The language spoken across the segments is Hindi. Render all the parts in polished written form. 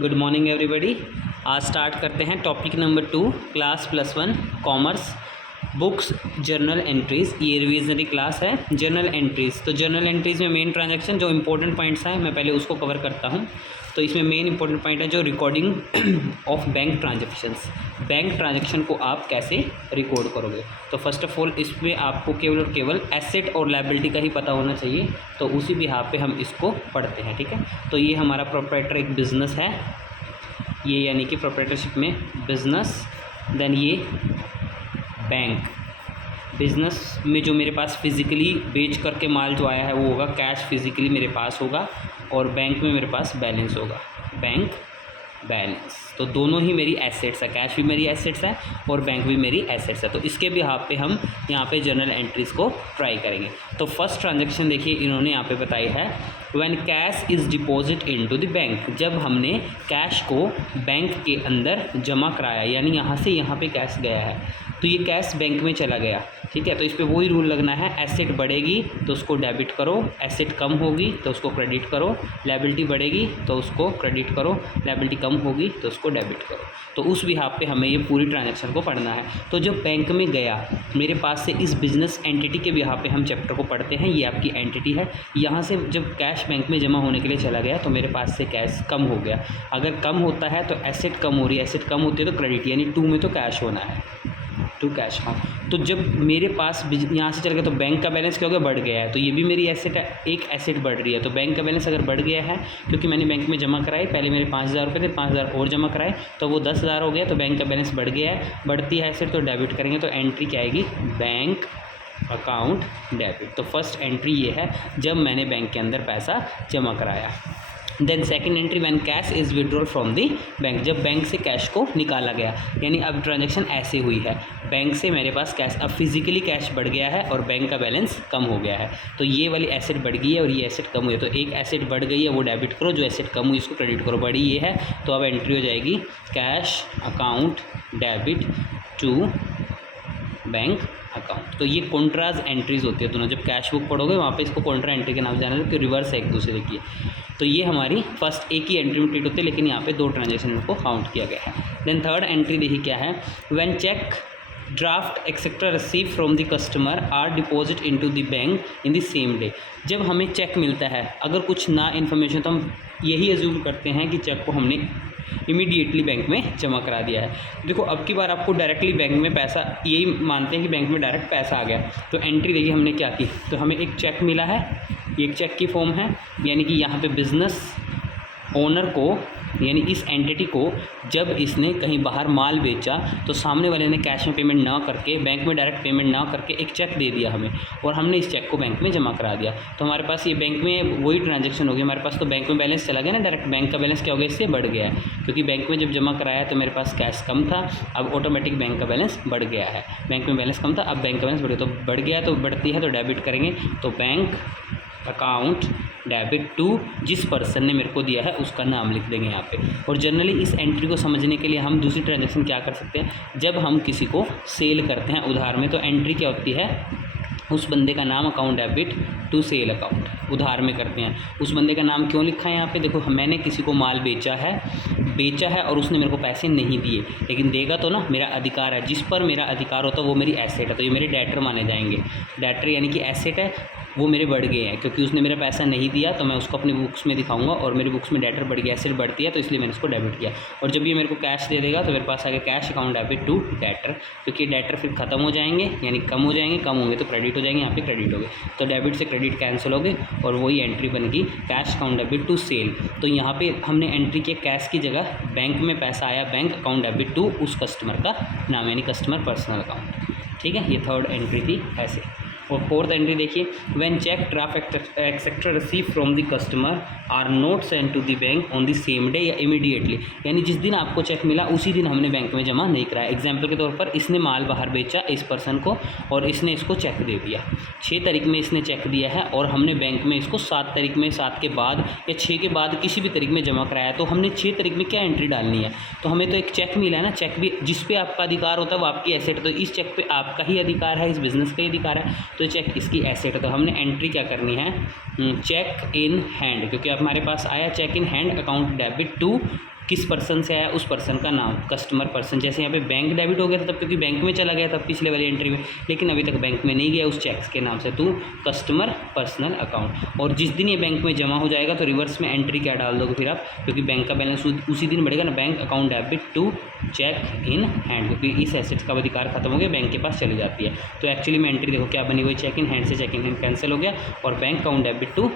Good morning everybody. आज स्टार्ट करते हैं topic number 2 class +1 commerce books journal entries. ये रिविजनरी क्लास है। जर्नल एंट्रीज़, तो जर्नल एंट्रीज़ में मेन ट्रांजैक्शन जो इंपॉर्टेंट पॉइंट्स हैं मैं पहले उसको कवर करता हूँ। तो इसमें मेन इंपॉर्टेंट पॉइंट है जो recording of bank transactions. Bank transaction को आप कैसे रिकॉर्ड करोगे। तो फर्स्ट ऑफ ऑल इसमें आपको केवल और केवल एसेट और लायबिलिटी का ही पता होना चाहिए। तो उसी बिहाफ पे हम इसको पढ़ते हैं, ठीक है। तो ये हमारा प्रोप्राइटर एक बिज़नेस है, ये यानी कि प्रोप्राइटरशिप में बिज़नेस। देन ये बैंक, बिज़नेस में जो मेरे पास फिज़िकली बेच करके माल जो आया है वो होगा कैश, फिज़िकली मेरे पास होगा। और बैंक में मेरे पास बैलेंस होगा, बैंक बैलेंस। तो दोनों ही मेरी एसेट्स है, कैश भी मेरी एसेट्स है और बैंक भी मेरी एसेट्स है। तो इसके बिहाफ पे हम यहाँ पे जर्नल एंट्रीज़ को ट्राई करेंगे। तो फर्स्ट ट्रांजैक्शन देखिए इन्होंने यहाँ पे बताई है, when cash is deposit into the bank. जब हमने कैश को बैंक के अंदर जमा कराया, यानी यहाँ से यहाँ पे कैश गया है तो ये कैश बैंक में चला गया, ठीक है। तो इस पर वही रूल लगना है, एसेट बढ़ेगी तो उसको डेबिट करो, एसेट कम होगी तो उसको क्रेडिट करो, लायबिलिटी बढ़ेगी तो उसको क्रेडिट करो, लायबिलिटी कम होगी तो उसको डेबिट करो। तो उस बिहाफ पे हमें ये पूरी ट्रांजैक्शन को पढ़ना है। तो जब बैंक में गया मेरे पास से, इस बिज़नेस एंटिटी के बिहाफ पे हम चैप्टर को पढ़ते हैं। ये आपकी एंटिटी है, यहाँ से जब कैश बैंक में जमा होने के लिए चला गया तो मेरे पास से कैश कम हो गया। अगर कम होता है तो एसेट कम हो रही है, एसेट कम होती है तो क्रेडिट, यानी 2 में तो कैश होना है, टू कैश। हाँ, तो जब मेरे पास यहाँ से चल गया तो बैंक का बैलेंस क्या हो गया, बढ़ गया है। तो ये भी मेरी एसेट है, एक एसेट बढ़ रही है। तो बैंक का बैलेंस अगर बढ़ गया है क्योंकि मैंने बैंक में जमा कराए, पहले मेरे 5,000 रुपये थे, 5,000 और जमा कराए तो वो 10,000 हो गया। तो बैंक का बैलेंस बढ़ गया है, बढ़ती है एसेट तो डेबिट करेंगे। तो एंट्री क्या आएगी, बैंक अकाउंट डेबिट। तो फर्स्ट एंट्री ये है जब मैंने बैंक के अंदर पैसा जमा कराया। Then second entry, when cash is withdrawal from the bank. जब बैंक से कैश को निकाला गया, यानी अब ट्रांजैक्शन ऐसे हुई है, बैंक से मेरे पास कैश, अब फिजिकली कैश बढ़ गया है और बैंक का बैलेंस कम हो गया है। तो ये वाली एसेट बढ़ गई है और ये एसेट कम हुई है। तो एक एसेट बढ़ गई है वो डेबिट करो, जो एसेट कम हुई इसको क्रेडिट करो। बढ़ी ये है तो अब एंट्री हो जाएगी cash account debit to bank account. तो ये कॉन्ट्राज एंट्रीज होती है दोनों। जब कैश बुक पढ़ोगे वहाँ पे इसको कॉन्ट्रा एंट्री के नाम से जाना है, तो रिवर्स है एक दूसरे की। तो ये हमारी फर्स्ट एक ही एंट्री में ट्रीट होती है, लेकिन यहाँ पे 2 ट्रांजैक्शन को काउंट किया गया है। देन थर्ड एंट्री देखिए क्या है, when cheque draft etcetera receive from the customer are deposit into the bank in the same day. जब हमें चेक मिलता है, अगर कुछ ना इन्फॉर्मेशन, तो हम यही एज्यूम करते हैं कि चेक को हमने इमीडिएटली बैंक में जमा करा दिया है। देखो अब की बार आपको डायरेक्टली बैंक में पैसा, यही मानते हैं कि बैंक में डायरेक्ट पैसा आ गया। तो एंट्री देखिए हमने क्या की, तो हमें एक चेक मिला है, ये एक चेक की फॉर्म है, यानी कि यहाँ पे बिज़नेस ओनर को, यानी इस एंटिटी को जब इसने कहीं बाहर माल बेचा तो सामने वाले ने कैश में पेमेंट ना करके, बैंक में डायरेक्ट पेमेंट ना करके एक चेक दे दिया हमें, और हमने इस चेक को बैंक में जमा करा दिया। तो हमारे पास ये बैंक में वही ट्रांजैक्शन हो गई। हमारे पास तो बैंक में बैलेंस चला गया ना, डायरेक्ट बैंक का बैलेंस क्या हो गया, इससे बढ़ गया है, क्योंकि बैंक में जब जमा कराया तो मेरे पास कैश कम था, अब ऑटोमेटिक बैंक का बैलेंस बढ़ गया है। बैंक में बैलेंस कम था, अब बैंक का बैलेंस बढ़ गया, तो बढ़ गया तो बढ़ती है तो डेबिट करेंगे। तो बैंक अकाउंट डेबिट टू, जिस पर्सन ने मेरे को दिया है उसका नाम लिख देंगे यहाँ पे। और जनरली इस एंट्री को समझने के लिए हम दूसरी ट्रांजैक्शन क्या कर सकते हैं, जब हम किसी को सेल करते हैं उधार में, तो एंट्री क्या होती है, उस बंदे का नाम account debit to sale account, उधार में करते हैं। उस बंदे का नाम क्यों लिखा है यहाँ पे, देखो मैंने किसी को माल बेचा है और उसने मेरे को पैसे नहीं दिए, लेकिन देगा तो ना, मेरा अधिकार है, जिस पर मेरा अधिकार होता है वो मेरी एसेट है। तो ये मेरे डेटर माने जाएंगे। डेटर यानी कि एसेट है, वो मेरे बढ़ गए हैं क्योंकि उसने मेरा पैसा नहीं दिया, तो मैं उसको अपनी बुक्स में दिखाऊंगा और मेरी बुक्स में डेटर बढ़ गया, एसेट बढ़ती है, तो इसलिए मैंने उसको डेबिट किया। और जब ये मेरे को कैश दे देगा तो मेरे पास आ गया cash account debit to debtor, क्योंकि डेटर फिर खत्म हो जाएंगे, यानी कम हो जाएंगे, कम होंगे तो क्रेडिट हो जाएंगे, यहाँ पे क्रेडिट हो गए, तो डेबिट से क्रेडिट कैंसिल हो गए और वही एंट्री बन गई cash account debit to sale. तो यहाँ पे हमने एंट्री किया कैश की जगह बैंक में पैसा आया, बैंक अकाउंट डेबिट टू उस कस्टमर का नाम, यानी कस्टमर पर्सनल अकाउंट, ठीक है। ये थर्ड एंट्री थी ऐसे। और फोर्थ एंट्री देखिए, when cheque draft etcetera receive from the customer are not send to the bank on the same day या इमीडिएटली, यानी जिस दिन आपको चेक मिला उसी दिन हमने बैंक में जमा नहीं कराया। एग्जाम्पल के तौर पर इसने माल बाहर बेचा इस पर्सन को और इसने इसको चेक दे दिया, 6 तारीख में इसने चेक दिया है और हमने बैंक में इसको 7 तारीख में, 7 के बाद या 6 के बाद किसी भी तारीख में जमा कराया। तो हमने 6 तारीख में क्या एंट्री डालनी है, तो हमें तो एक चेक मिला है ना, चेक भी जिस पे आपका अधिकार होता है वो आपकी एसेट है, तो इस चेक पे आपका ही अधिकार है, इस बिज़नेस का ही अधिकार है, तो चेक इसकी एसेट है। तो हमने एंट्री क्या करनी है, चेक इन हैंड, क्योंकि अब हमारे पास आया cheque in hand account debit to किस पर्सन से आया, उस पर्सन का नाम, कस्टमर पर्सन। जैसे यहाँ पे बैंक डेबिट हो गया था तब क्योंकि बैंक में चला गया था पिछले वाली एंट्री में, लेकिन अभी तक बैंक में नहीं गया उस चेक के नाम से, तो कस्टमर पर्सनल अकाउंट। और जिस दिन ये बैंक में जमा हो जाएगा तो रिवर्स में एंट्री क्या डाल दोगे फिर आप, क्योंकि बैंक का बैलेंस उसी दिन बढ़ेगा ना, bank account debit to cheque in hand, क्योंकि इस एसेट्स का अधिकार खत्म हो गया, बैंक के पास चली जाती है। तो एक्चुअली में एंट्री देखो क्या बनी हुई, चेक इन हैंड से चेक इन हैंड कैंसिल हो गया और bank account debit to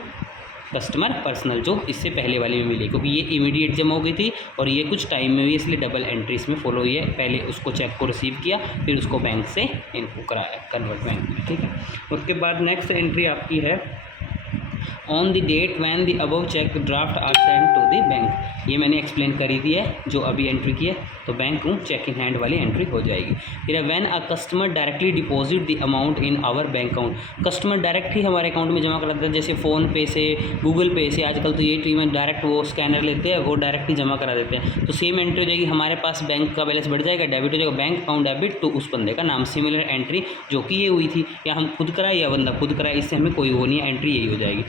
customer personal जो इससे पहले वाली में मिली, क्योंकि ये इमीडिएट जमा हो गई थी और ये कुछ टाइम में हुई, इसलिए डबल एंट्री इसमें फॉलो हुई है। पहले उसको चेक को रिसीव किया, फिर उसको बैंक से इनको कराया कन्वर्ट बैंक में, ठीक है। उसके बाद नेक्स्ट एंट्री आपकी है on the date when the above cheque draft are send to the bank. ये मैंने एक्सप्लेन करी दी है जो अभी एंट्री की है, तो बैंक को चेक इन हैंड वाली एंट्री हो जाएगी। फिर when a customer directly deposit the amount in our bank account, customer direct ही हमारे अकाउंट में जमा कराता है, जैसे फ़ोन पे से, गूगल पे से, आजकल तो ये ट्री में डायरेक्ट वो स्कैनर लेते हैं, वो डायरेक्ट ही जमा करा देते हैं। तो सेम एंट्री हो जाएगी, हमारे पास बैंक का बैलेंस बढ़ जाएगा, डेबिट हो जाएगा, बैंक अकाउंट डेबिट तो उस बंदे का नाम। सिमिलर एंट्री जो कि ये हुई थी, या हम खुद कराए या बंदा खुद कराए, इससे हमें कोई वो नहीं है, एंट्री यही हो जाएगी।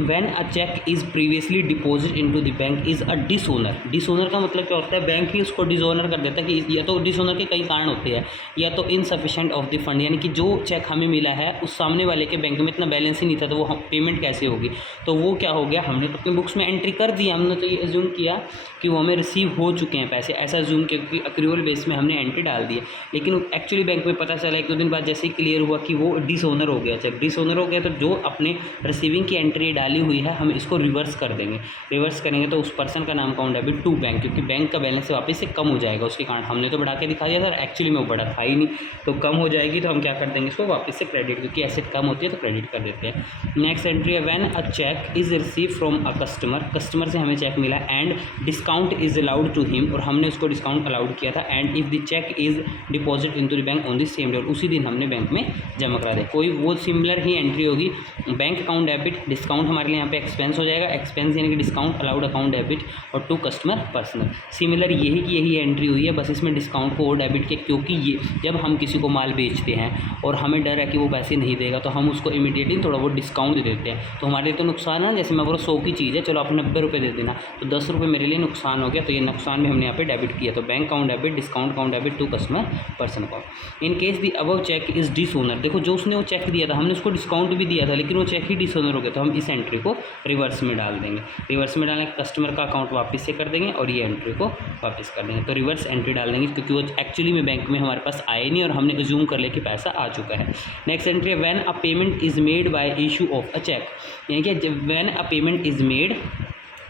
When a check is previously deposited into the bank is a dishonor। Dishonour का मतलब क्या होता है, बैंक ही उसको डिसओनर कर देता है कि या तो डिसओनर के कई कारण होते हैं, या तो इनसफिशेंट ऑफ द फंड, यानी कि जो चेक हमें मिला है उस सामने वाले के बैंक में इतना बैलेंस ही नहीं था, तो वो हम पेमेंट कैसे होगी। तो वो क्या हो गया, हमने तो अपनी बुक्स में एंट्री कर दी, हमने तो ये एज्यूम किया कि वो हमें रिसीव हो चुके हैं पैसे, ऐसा एज्यूम किया क्योंकि अक्रूवल बेस में हमने एंट्री डाल दी है। लेकिन एक्चुअली बैंक में पता चला 1-2 दिन बाद जैसे ही क्लियर हुआ कि वो डिसओनर हो गया, चेक डिसओनर हो गया, तो जो अपने रिसीविंग की एंट्री डाली हुई है हम इसको रिवर्स कर देंगे। रिवर्स करेंगे तो उस पर्सन का नाम अकाउंट डेबिट टू बैंक, क्योंकि बैंक का बैलेंस वापस से कम हो जाएगा उसके कारण। हमने तो बढ़ा के दिखा दिया था, एक्चुअली में वो बढ़ा था ही नहीं, तो कम हो जाएगी, तो हम क्या कर देंगे इसको वापस से क्रेडिट, क्योंकि एसेट कम होती है तो क्रेडिट कर देते हैं। नेक्स्ट एंट्री है when a cheque is receive from a customer, customer से हमें चेक मिला and discount is allowed to him, और हमने उसको डिस्काउंट अलाउड किया था, and if the cheque is deposit into the bank on the same day, उसी दिन हमने बैंक में जमा करा दिया। कोई वो सिमिलर ही एंट्री होगी, बैंक अकाउंट डेबिट, डिस्काउंट हमारे लिए यहाँ पे एक्सपेंस हो जाएगा, एक्सपेंस यानी कि डिस्काउंट अलाउड अकाउंट डेबिट, और टू कस्टमर पर्सनल। सिमिलर यही की यही एंट्री हुई है, बस इसमें डिस्काउंट को और डेबिट के, क्योंकि ये जब हम किसी को माल बेचते हैं और हमें डर है कि वो पैसे नहीं देगा, तो हम उसको इमीडिएटली थोड़ा बहुत डिस्काउंट दे देते हैं, तो हमारे लिए तो नुकसान है। जैसे मैं बोलो 100 की चीज़ है, चलो आप 90 रुपये दे देना, तो 10 रुपये मेरे लिए नुकसान हो गया, तो ये नुकसान भी हमने यहाँ पे डेबिट किया। तो bank account debit, discount account debit to customer person account. In case the above cheque is dishonour, देखो जो उसने वो चेक दिया था, हमने उसको डिस्काउंट भी दिया था, लेकिन वो चेक ही डिसओनर हो गया, तो हम इस एंट्री को रिवर्स में डाल देंगे। रिवर्स में डालने कस्टमर का अकाउंट वापस से कर देंगे और ये एंट्री को वापस कर देंगे। तो रिवर्स एंट्री डाल देंगे, क्योंकि वो एक्चुअली में बैंक में हमारे पास आए नहीं और हमने अज्यूम कर ले कि पैसा आ चुका है। नेक्स्ट एंट्री है when a payment is made by issue of a cheque, यानी कि when a payment is made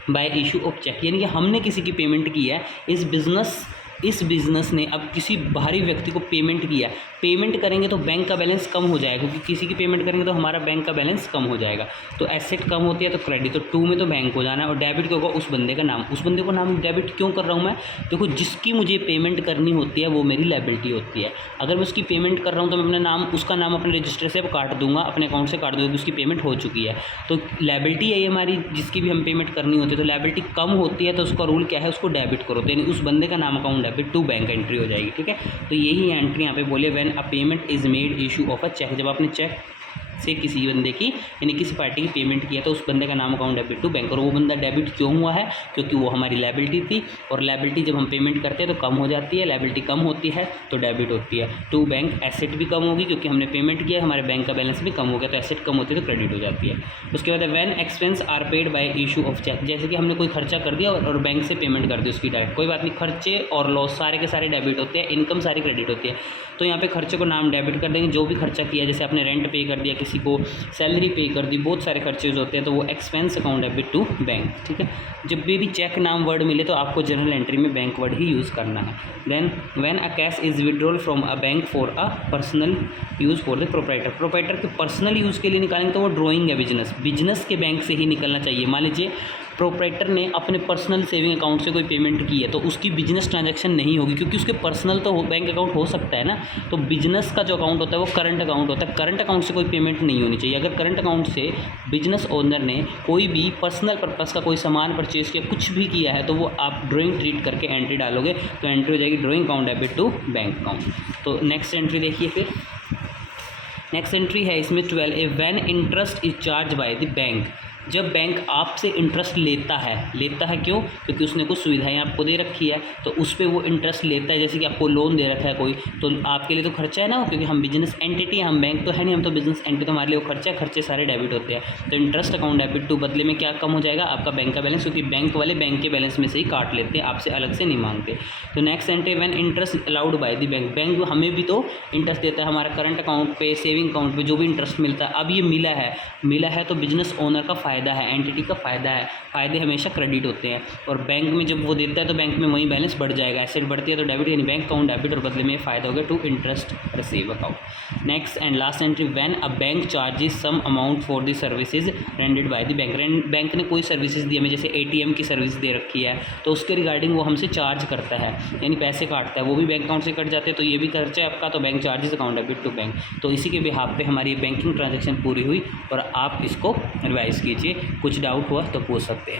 by issue of cheque, यानी कि हमने किसी की पेमेंट की है, इस बिज़नेस ने अब किसी बाहरी व्यक्ति को पेमेंट किया, पेमेंट करेंगे तो बैंक का बैलेंस कम हो जाएगा, क्योंकि किसी की पेमेंट करेंगे तो हमारा बैंक का बैलेंस कम हो जाएगा। तो एसेट कम होती है तो क्रेडिट, तो टू में तो बैंक हो जाना है, और डेबिट क्या होगा, उस बंदे का नाम। उस बंदे को नाम डेबिट क्यों कर रहा हूँ मैं, देखो जिसकी मुझे पेमेंट करनी होती है वो मेरी लायबिलिटी होती है। अगर मैं उसकी पेमेंट कर रहा हूँ तो मैं अपने नाम, उसका नाम अपने रजिस्टर से काट दूंगा, अपने अकाउंट से काट दूंगा, उसकी पेमेंट हो चुकी है। तो लायबिलिटी है ये हमारी, जिसकी भी हम पेमेंट करनी होती है, तो लायबिलिटी कम होती है तो उसका रूल क्या है, उसको डेबिट करो, तो यानी उस बंदे का नाम account debit to bank entry हो जाएगी, ठीक है। तो यही एंट्री यहाँ पे बोले when a payment is made issue of a cheque, जब आपने चेक से किसी बंदे की यानी किसी पार्टी की पेमेंट किया तो उस बंदे का नाम अकाउंट डेबिट टू बैंक, और वो बंदा डेबिट क्यों हुआ है, क्योंकि वो हमारी लायबिलिटी थी, और लायबिलिटी जब हम पेमेंट करते हैं तो कम हो जाती है, लायबिलिटी कम होती है तो डेबिट होती है। टू बैंक एसेट भी कम होगी क्योंकि हमने पेमेंट किया, हमारे बैंक का बैलेंस भी कम हो गया, तो एसेट कम होती है तो क्रेडिट हो जाती है। उसके बाद when expense are paid by issue of cheque, जैसे कि हमने कोई खर्चा कर दिया और बैंक से पेमेंट कर दी उसकी डायरेक्ट, कोई बात नहीं, खर्चे और लॉस सारे के सारे डेबिट होते हैं, इनकम सारी क्रेडिट होती है। तो यहाँ पे खर्चे को नाम डेबिट कर देंगे, जो भी खर्चा किया, जैसे आपने रेंट पे कर दिया, किसी को सैलरी पे कर दी, बहुत सारे खर्चे होते हैं, तो वो expense account debit to bank, ठीक है। जब भी चेक नाम वर्ड मिले तो आपको जनरल एंट्री में बैंक वर्ड ही यूज़ करना है। Then when a cash is withdrawal from a bank for a personal use for the proprietor, proprietor के पर्सनल यूज़ के लिए निकालेंगे तो वो ड्रॉइंग है, बिजनेस के बैंक से ही निकलना चाहिए। मान लीजिए प्रोप्राइटर ने अपने पर्सनल सेविंग अकाउंट से कोई पेमेंट की है तो उसकी बिजनेस ट्रांजैक्शन नहीं होगी, क्योंकि उसके पर्सनल तो बैंक अकाउंट हो सकता है ना, तो बिजनेस का जो अकाउंट होता है वो करंट अकाउंट होता है, करंट अकाउंट से कोई पेमेंट नहीं होनी चाहिए। अगर करंट अकाउंट से बिजनेस ओनर ने कोई भी पर्सनल पर्पस का कोई सामान परचेज किया, कुछ भी किया है, तो वो आप ड्राइंग ट्रीट करके एंट्री डालोगे, तो एंट्री हो जाएगी drawing account debit to bank account. तो नेक्स्ट एंट्री देखिए, फिर नेक्स्ट एंट्री है इसमें 12 when interest is charge by the bank, जब बैंक आपसे इंटरेस्ट लेता है क्यों? क्योंकि उसने कुछ सुविधाएं आपको दे रखी है, तो उस पर वो इंटरेस्ट लेता है। जैसे कि आपको लोन दे रखा है कोई, तो आपके लिए तो खर्चा है ना, क्योंकि हम बिजनेस एंटिटी हैं, हम बैंक तो है नहीं, हम तो बिजनेस एंटिटी, तो हमारे लिए वो खर्चे सारे डेबिट होते हैं। तो इंटरेस्ट अकाउंट डेबिट टू बदले में क्या कम हो जाएगा? आपका बैंक का बैलेंस, क्योंकि बैंक वाले बैंक के बैलेंस में से ही काट लेते हैं, आपसे अलग से नहीं मांगते। तो next sentence, when interest allowed by the bank, bank हमें भी तो इंटरेस्ट देता है, हमारा करंट अकाउंट पे, सेविंग अकाउंट पे जो भी इंटरेस्ट मिलता है। अब ये मिला है तो बिजनेस ओनर का फ़ायदा है, एंटिटी का फ़ायदा है, फ़ायदे हमेशा क्रेडिट होते हैं। और बैंक में जब वो देता है तो बैंक में वही बैलेंस बढ़ जाएगा, एसेट बढ़ती है तो डेबिट, यानी बैंक अकाउंट डेबिट, और बदले में फ़ायदा हो गया to interest receive account. Next and last entry, when a bank charges some amount for the services rendered by the bank, bank ने कोई सर्विसेज दी हमें, जैसे एटीएम की सर्विस दे रखी है, तो उसके रिगार्डिंग वो हमसे चार्ज करता है, यानी पैसे काटता है, वो भी बैंक अकाउंट से कट जाते हैं, तो ये भी खर्चा है आपका, तो bank charges account debit to bank. तो इसी के बिहाफ पे हमारी बैंकिंग ट्रांजैक्शन पूरी हुई, और आप इसको रिवाइज कीजिए, कुछ डाउट हुआ तो पूछ सकते हैं।